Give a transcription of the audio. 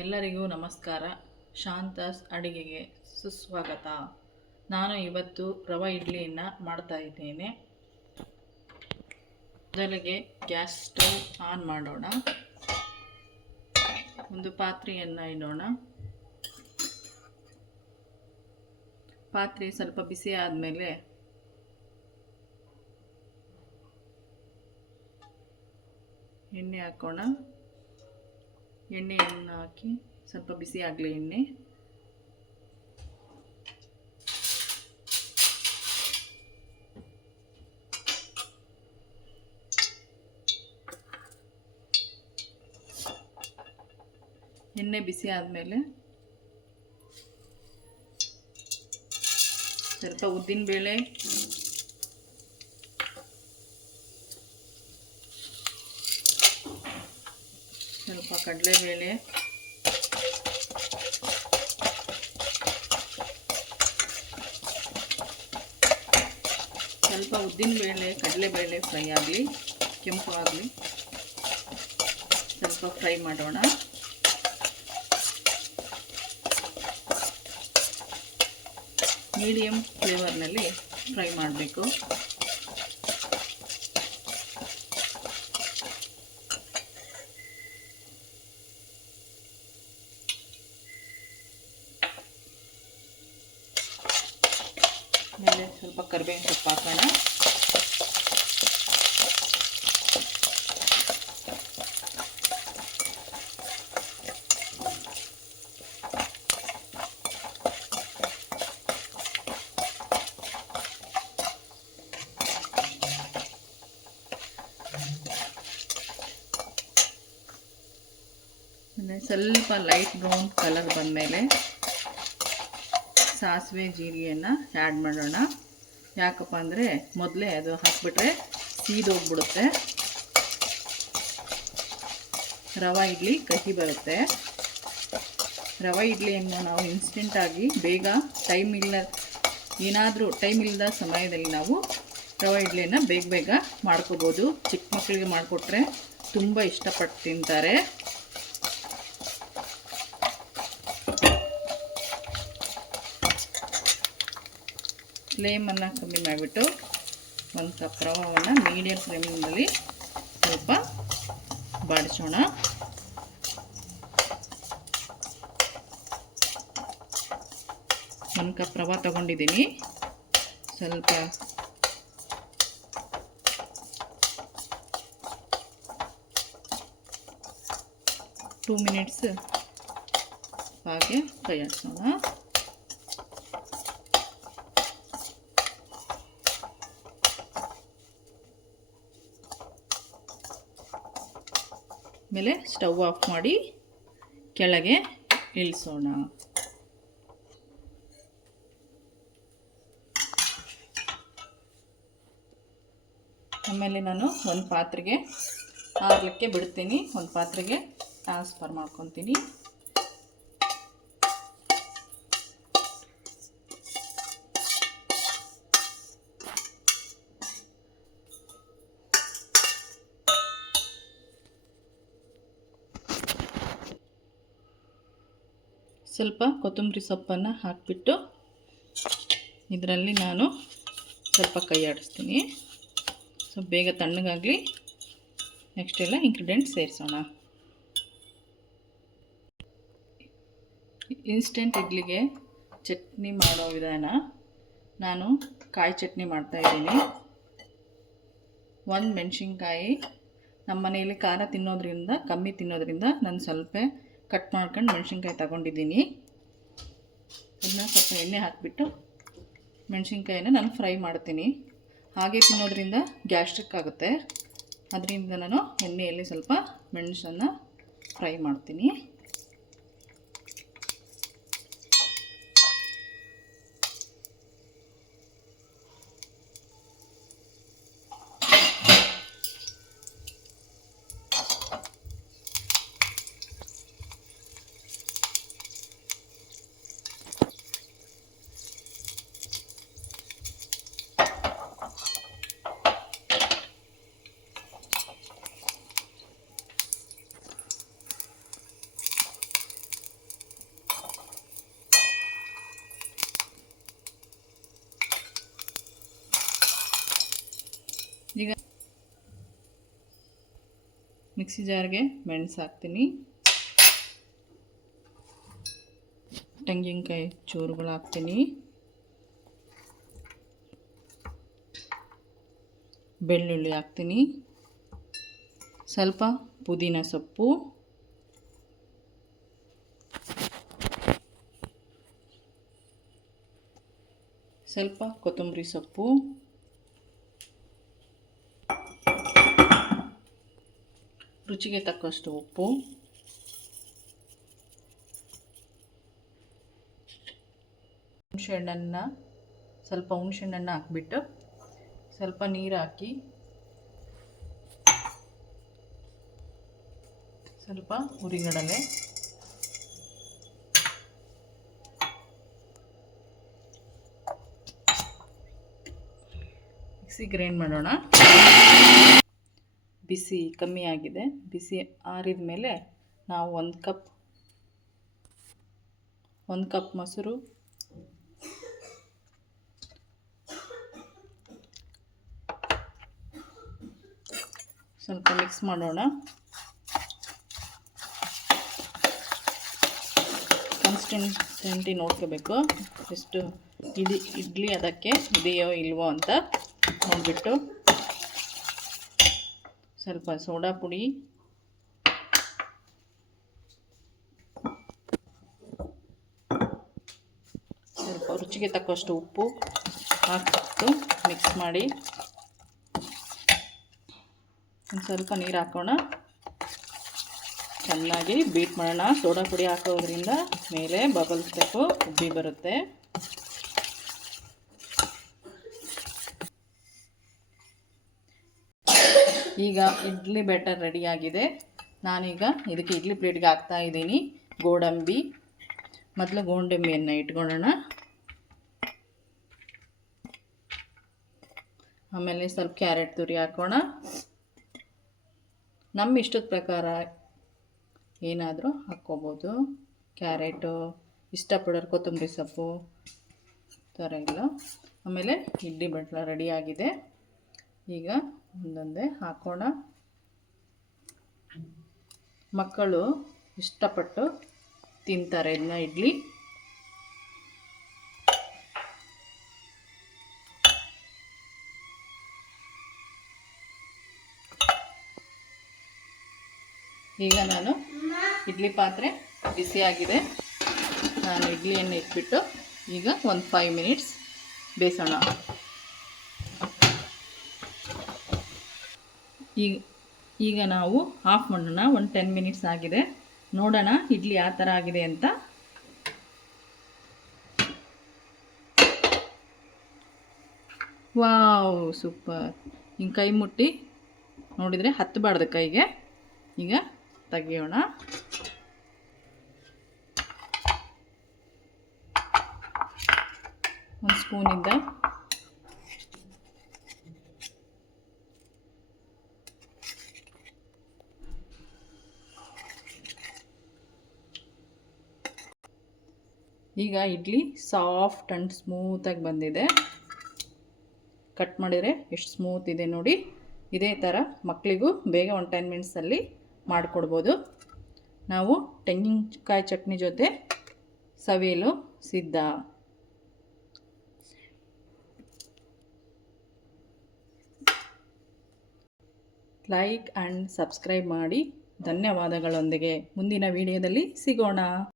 ಎಲ್ಲರಿಗೂ ನಮಸ್ಕಾರ. ಶಾಂತಾಸ್ ಅಡಿಗೆಗೆ ಸುಸ್ವಾಗತ. ನಾನು ಇವತ್ತು ರವೆ ಇಡ್ಲಿಯನ್ನು ಮಾಡ್ತಾ ಇದ್ದೇನೆ. ಮೊದಲಿಗೆ ಗ್ಯಾಸ್ ಸ್ಟವ್ ಆನ್ ಮಾಡೋಣ. ಒಂದು ಪಾತ್ರೆಯನ್ನು ಇಡೋಣ. ಪಾತ್ರೆ ಸ್ವಲ್ಪ ಬಿಸಿ ಆದಮೇಲೆ ಎಣ್ಣೆ ಹಾಕೋಣ. ಎಣ್ಣೆಯನ್ನು ಹಾಕಿ ಸ್ವಲ್ಪ ಬಿಸಿ ಆಗಲಿ ಎಣ್ಣೆ. ಎಣ್ಣೆ ಬಿಸಿ ಆದಮೇಲೆ ಸ್ವಲ್ಪ ಉದ್ದಿನಬೇಳೆ, ಸ್ವಲ್ಪ ಕಡಲೆಬೇಳೆ, ಸ್ವಲ್ಪ ಉದ್ದಿನಬೇಳೆ ಕಡಲೆಬೇಳೆ ಫ್ರೈ ಆಗಲಿ, ಕೆಂಪು ಆಗಲಿ, ಸ್ವಲ್ಪ ಫ್ರೈ ಮಾಡೋಣ. ಮೀಡಿಯಂ ಫ್ಲೇವರ್ನಲ್ಲಿ ಫ್ರೈ ಮಾಡಬೇಕು. ಆಮೇಲೆ ಸ್ವಲ್ಪ ಕರಿಬೇವಿನ ಸೊಪ್ಪು ಹಾಕೋಣ. ಸ್ವಲ್ಪ ಲೈಟ್ ಬ್ರೌನ್ ಕಲರ್ ಬಂದಮೇಲೆ ಸಾಸಿವೆ ಜೀರಿಗೆಯನ್ನು ಆ್ಯಡ್ ಮಾಡೋಣ. ಯಾಕಪ್ಪ ಅಂದರೆ ಮೊದಲೇ ಅದು ಹಾಕಿಬಿಟ್ರೆ ಸೀದೋಗ್ಬಿಡುತ್ತೆ. ರವೆ ಇಡ್ಲಿ ಕಹಿ ಬರುತ್ತೆ. ರವೆ ಇಡ್ಲಿಯನ್ನು ನಾವು ಇನ್ಸ್ಟೆಂಟಾಗಿ ಬೇಗ ಏನಾದರೂ ಟೈಮ್ ಇಲ್ಲದ ಸಮಯದಲ್ಲಿ ನಾವು ರವೆ ಇಡ್ಲಿಯನ್ನು ಬೇಗ ಮಾಡ್ಕೋಬೋದು. ಚಿಕ್ಕ ಮಕ್ಕಳಿಗೆ ಮಾಡಿಕೊಟ್ರೆ ತುಂಬ ಇಷ್ಟಪಟ್ಟು ತಿಂತಾರೆ. ಫ್ಲೇಮನ್ನು ಕಮ್ಮಿ ಮಾಡಿಬಿಟ್ಟು ಒಂದು ಕಪ್ ರವೆಯನ್ನು ಮೀಡಿಯಮ್ ಫ್ಲೇಮ್ನಲ್ಲಿ ಸ್ವಲ್ಪ ಬಾಡಿಸೋಣ. ಒಂದು ಕಪ್ ರವೆ ತಗೊಂಡಿದ್ದೀನಿ. ಸ್ವಲ್ಪ ಟೂ ಮಿನಿಟ್ಸ್ ಹಾಗೆ ಕೈ ಆಡಿಸೋಣ. ಆಮೇಲೆ ಸ್ಟವ್ ಆಫ್ ಮಾಡಿ ಕೆಳಗೆ ಇಳಿಸೋಣ. ಆಮೇಲೆ ನಾನು ಒಂದು ಪಾತ್ರೆಗೆ ಆರಲಿಕ್ಕೆ ಬಿಡ್ತೀನಿ. ಒಂದು ಪಾತ್ರೆಗೆ ಟ್ರಾನ್ಸ್ಫರ್ ಮಾಡ್ಕೊತೀನಿ. ಸ್ವಲ್ಪ ಕೊತ್ತಂಬರಿ ಸೊಪ್ಪನ್ನು ಹಾಕಿಬಿಟ್ಟು ಇದರಲ್ಲಿ ನಾನು ಸ್ವಲ್ಪ ಕೈ ಆಡಿಸ್ತೀನಿ. ಸೊ ಬೇಗ ತಣ್ಣಗಾಗಲಿ. ನೆಕ್ಸ್ಟ್ ಎಲ್ಲ ಇಂಗ್ರೀಡಿಯೆಂಟ್ಸ್ ಸೇರಿಸೋಣ. ಇನ್ಸ್ಟೆಂಟ್ ಇಡ್ಲಿಗೆ ಚಟ್ನಿ ಮಾಡೋ ವಿಧಾನ. ನಾನು ಕಾಯಿ ಚಟ್ನಿ ಮಾಡ್ತಾಯಿದ್ದೀನಿ. ಒಂದು ಮೆಣಸಿನ್ಕಾಯಿ, ನಮ್ಮ ಮನೆಯಲ್ಲಿ ಖಾರ ಕಮ್ಮಿ ತಿನ್ನೋದ್ರಿಂದ ನಾನು ಸ್ವಲ್ಪ ಕಟ್ ಮಾಡ್ಕೊಂಡು ಮೆಣಸಿನ್ಕಾಯಿ ತಗೊಂಡಿದ್ದೀನಿ. ಅದನ್ನ ಸ್ವಲ್ಪ ಎಣ್ಣೆ ಹಾಕಿಬಿಟ್ಟು ಮೆಣಸಿನ್ಕಾಯಿನ ನಾನು ಫ್ರೈ ಮಾಡ್ತೀನಿ. ಹಾಗೆ ತಿನ್ನೋದ್ರಿಂದ ಗ್ಯಾಸ್ಟ್ರಿಕ್ ಆಗುತ್ತೆ. ಅದರಿಂದ ನಾನು ಎಣ್ಣೆಯಲ್ಲಿ ಸ್ವಲ್ಪ ಮೆಣಸನ್ನು ಫ್ರೈ ಮಾಡ್ತೀನಿ. ಮಿಕ್ಸಿ ಜಾರ್ಗೆ ಮೆಣಸು ಹಾಕ್ತೀನಿ, ತೆಂಗಿನಕಾಯಿ ಚೂರುಗಳು ಹಾಕ್ತೀನಿ, ಬೆಳ್ಳುಳ್ಳಿ ಹಾಕ್ತೀನಿ, ಸ್ವಲ್ಪ ಪುದೀನ ಸೊಪ್ಪು, ಸ್ವಲ್ಪ ಕೊತ್ತಂಬರಿ ಸೊಪ್ಪು, ರುಚಿಗೆ ತಕ್ಕಷ್ಟು ಉಪ್ಪು, ಹುಣಸೆಹಣ್ಣನ್ನು ಸ್ವಲ್ಪ ಹುಣಸೆಹಣ್ಣನ್ನು ಹಾಕ್ಬಿಟ್ಟು ಸ್ವಲ್ಪ ನೀರು ಹಾಕಿ ಸ್ವಲ್ಪ ಹುರಿಗಡಲೆ, ಮಿಕ್ಸಿ ಗ್ರೈಂಡ್ ಮಾಡೋಣ. ಬಿಸಿ ಕಮ್ಮಿ ಆಗಿದೆ. ಬಿಸಿ ಆರಿದ ಮೇಲೆ ನಾವು ಒಂದು ಕಪ್ ಮೊಸರು, ಸ್ವಲ್ಪ ಮಿಕ್ಸ್ ಮಾಡೋಣ. ಕನ್ಸಿಸ್ಟೆನ್ಸಿ ನೋಡ್ಕೋಬೇಕು, ಎಷ್ಟು ಇಡ್ಲಿ ಅದಕ್ಕೆ ಇದೆಯೋ ಇಲ್ವೋ ಅಂತ ನೋಡಿಬಿಟ್ಟು ಸ್ವಲ್ಪ ಸೋಡಾ ಪುಡಿ, ಸ್ವಲ್ಪ ರುಚಿಗೆ ತಕ್ಕಷ್ಟು ಉಪ್ಪು ಹಾಕಿಬಿಟ್ಟು ಮಿಕ್ಸ್ ಮಾಡಿ ಒಂದು ಸ್ವಲ್ಪ ನೀರು ಹಾಕೋಣ, ಚೆನ್ನಾಗಿ ಬೀಟ್ ಮಾಡೋಣ. ಸೋಡಾ ಪುಡಿ ಹಾಕೋದ್ರಿಂದ ಮೇಲೆ ಬಬಲ್ಸ್ ಟೈಪು ಉಬ್ಬಿ ಬರುತ್ತೆ. ಈಗ ಇಡ್ಲಿ ಬ್ಯಾಟರ್ ರೆಡಿಯಾಗಿದೆ. ನಾನೀಗ ಇದಕ್ಕೆ ಇಡ್ಲಿ ಪ್ಲೇಟ್ಗೆ ಹಾಕ್ತಾ ಇದ್ದೀನಿ ಗೋಡಂಬಿ. ಮೊದಲು ಗೋಡಂಬಿಯನ್ನು ಇಟ್ಕೊಳ್ಳೋಣ, ಆಮೇಲೆ ಸ್ವಲ್ಪ ಕ್ಯಾರೆಟ್ ತುರಿ ಹಾಕೋಣ. ನಮ್ಮ ಇಷ್ಟದ ಪ್ರಕಾರ ಏನಾದರೂ ಹಾಕ್ಕೋಬೋದು. ಕ್ಯಾರೆಟು ಇಷ್ಟಪಡೋರು ಕೊತ್ತಂಬರಿ ಸೊಪ್ಪು ಥರ ಎಲ್ಲ. ಆಮೇಲೆ ಇಡ್ಲಿ ಬಟ್ಲ ರೆಡಿಯಾಗಿದೆ. ಈಗ ಒಂದೊಂದೇ ಹಾಕೋಣ. ಮಕ್ಕಳು ಇಷ್ಟಪಟ್ಟು ತಿಂತಾರೆ ಇದನ್ನ ಇಡ್ಲಿ. ಈಗ ನಾನು ಇಡ್ಲಿ ಪಾತ್ರೆ ಬಿಸಿಯಾಗಿದೆ. ನಾನು ಇಡ್ಲಿಯನ್ನು ಇಟ್ಬಿಟ್ಟು ಈಗ ಒಂದು 5 ಮಿನಿಟ್ಸ್ ಬೇಯಿಸೋಣ. ಈಗ ನಾವು ಆಫ್ ಮಾಡೋಣ. ಒಂದು 10 ಮಿನಿಟ್ಸ್ ಆಗಿದೆ. ನೋಡೋಣ ಇಡ್ಲಿ ಯಾವ ಥರ ಆಗಿದೆ ಅಂತ. Wow, super. ಹಿಂಗೆ ಕೈ ಮುಟ್ಟಿ ನೋಡಿದರೆ ಹತ್ತಬಾರ್ದು ಕೈಗೆ. ಈಗ ತೆಗಿಯೋಣ. ಒಂದು ಸ್ಪೂನಿಂದ ಈಗ ಇಡ್ಲಿ ಸಾಫ್ಟ್ ಆ್ಯಂಡ್ ಸ್ಮೂತಾಗಿ ಬಂದಿದೆ. ಕಟ್ ಮಾಡಿದರೆ ಎಷ್ಟು ಸ್ಮೂತ್ ಇದೆ ನೋಡಿ. ಇದೇ ಥರ ಮಕ್ಕಳಿಗೂ ಬೇಗ ಒಂದು 10 ಮಿನಿಟ್ಸಲ್ಲಿ ಮಾಡಿಕೊಡ್ಬೋದು. ನಾವು ತೆಂಗಿನಕಾಯಿ ಚಟ್ನಿ ಜೊತೆ ಸವಿಯಲು ಸಿದ್ಧ. ಲೈಕ್ ಆ್ಯಂಡ್ ಸಬ್ಸ್ಕ್ರೈಬ್ ಮಾಡಿ. ಧನ್ಯವಾದಗಳೊಂದಿಗೆ ಮುಂದಿನ ವಿಡಿಯೋದಲ್ಲಿ ಸಿಗೋಣ.